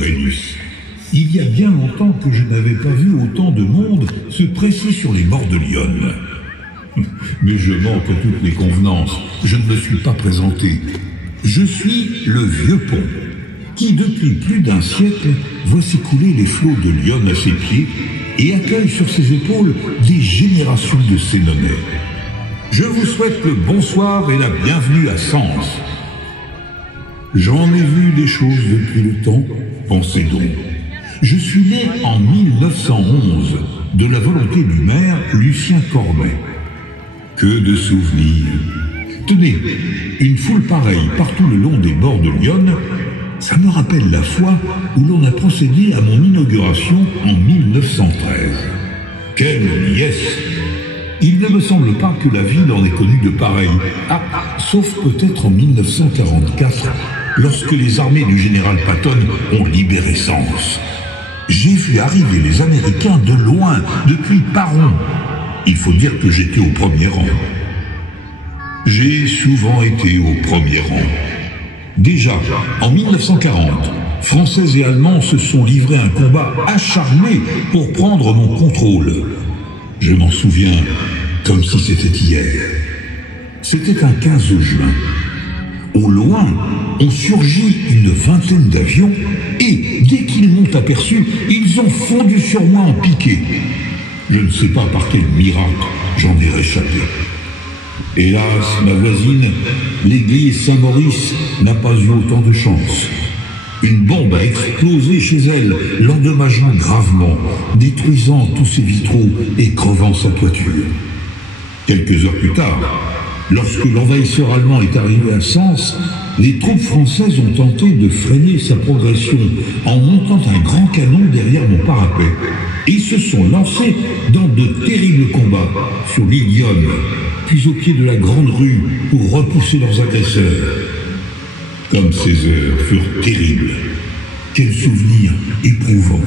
Aurelius. Il y a bien longtemps que je n'avais pas vu autant de monde se presser sur les bords de l'Yonne. Mais je manque à toutes les convenances. Je ne me suis pas présenté. Je suis le Vieux Pont, qui depuis plus d'un siècle voit s'écouler les flots de l'Yonne à ses pieds et accueille sur ses épaules des générations de Sénonais. Je vous souhaite le bonsoir et la bienvenue à Sens. J'en ai vu des choses depuis le temps, pensez donc. Je suis né en 1911 de la volonté du maire Lucien Cormet. Que de souvenirs. Tenez, une foule pareille partout le long des bords de l'Yonne, ça me rappelle la fois où l'on a procédé à mon inauguration en 1913. Quelle liesse! Il ne me semble pas que la ville en ait connu de pareil. Ah, sauf peut-être en 1944, lorsque les armées du général Patton ont libéré Sens. J'ai vu arriver les Américains de loin, depuis Paron. Il faut dire que j'étais au premier rang. J'ai souvent été au premier rang. Déjà, en 1940, Français et Allemands se sont livrés un combat acharné pour prendre mon contrôle. Je m'en souviens comme si c'était hier. C'était un 15 juin. Au loin, ont surgi une vingtaine d'avions et, dès qu'ils m'ont aperçu, ils ont fondu sur moi en piqué. Je ne sais pas par quel miracle j'en ai réchappé. Hélas, ma voisine, l'église Saint-Maurice, n'a pas eu autant de chance. Une bombe a explosé chez elle, l'endommageant gravement, détruisant tous ses vitraux et crevant sa toiture. Quelques heures plus tard, lorsque l'envahisseur allemand est arrivé à Sens, les troupes françaises ont tenté de freiner sa progression en montant un grand canon derrière mon parapet et se sont lancés dans de terribles combats sur l'île Yonne, puis au pied de la grande rue pour repousser leurs agresseurs. Comme ces heures furent terribles, quel souvenir éprouvant.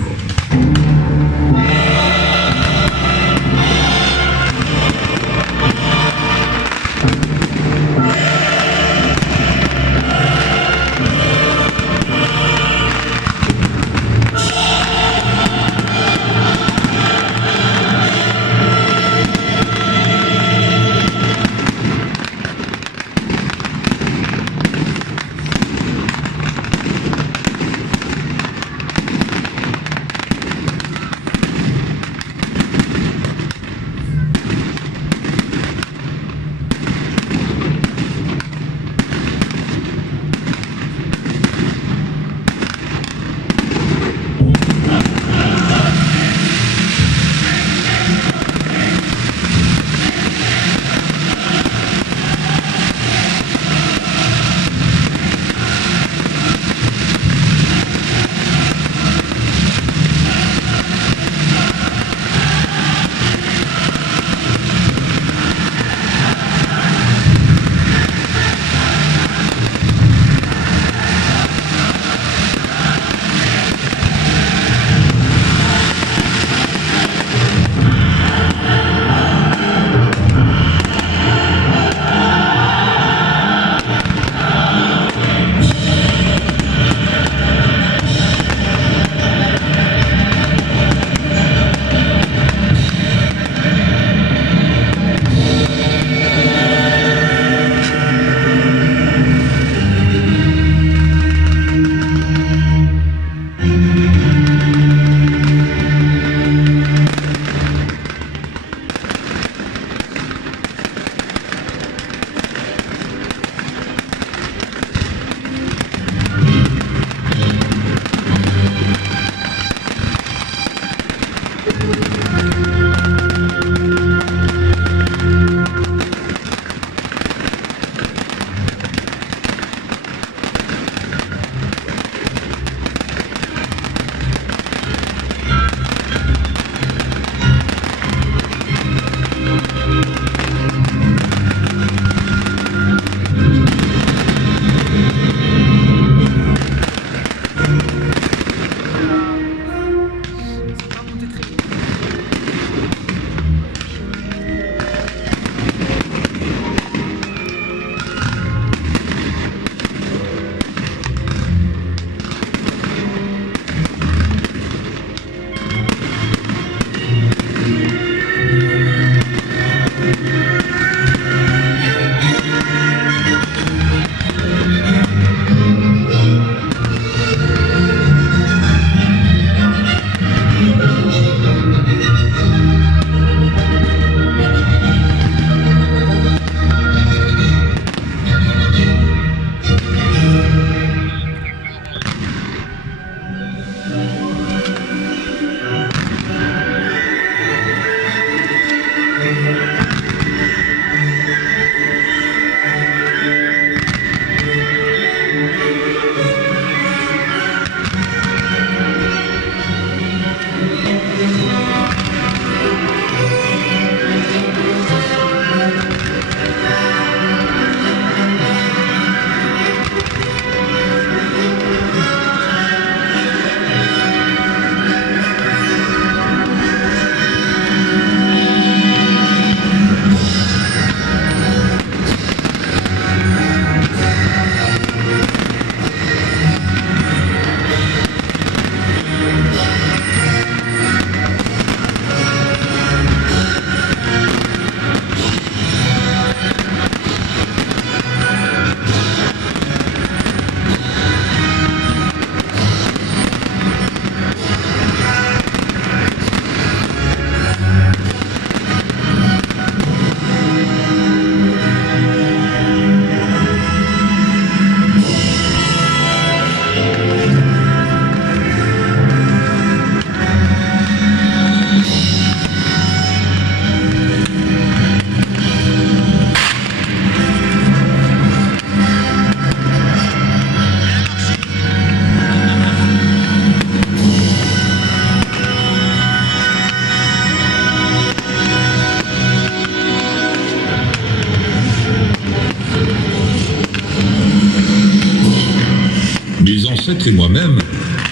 et moi-même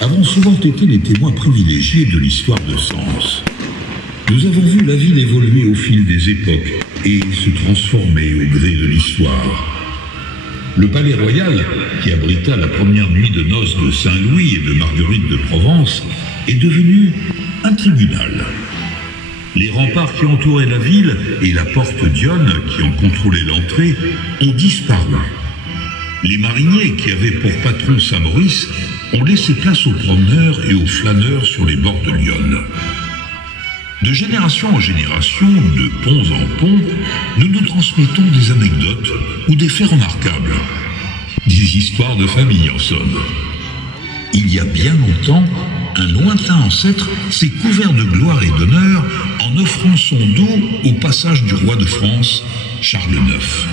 avons souvent été les témoins privilégiés de l'histoire de Sens. Nous avons vu la ville évoluer au fil des époques et se transformer au gré de l'histoire. Le palais royal, qui abrita la première nuit de noces de Saint-Louis et de Marguerite de Provence, est devenu un tribunal. Les remparts qui entouraient la ville et la porte d'Yonne, qui en contrôlait l'entrée, ont disparu. Les mariniers, qui avaient pour patron Saint-Maurice, ont laissé place aux promeneurs et aux flâneurs sur les bords de l'Yonne. De génération en génération, de pont en pont, nous nous transmettons des anecdotes ou des faits remarquables. Des histoires de famille, en somme. Il y a bien longtemps, un lointain ancêtre s'est couvert de gloire et d'honneur en offrant son dos au passage du roi de France, Charles IX.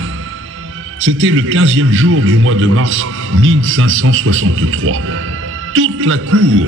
C'était le 15e jour du mois de mars 1563. Toute la cour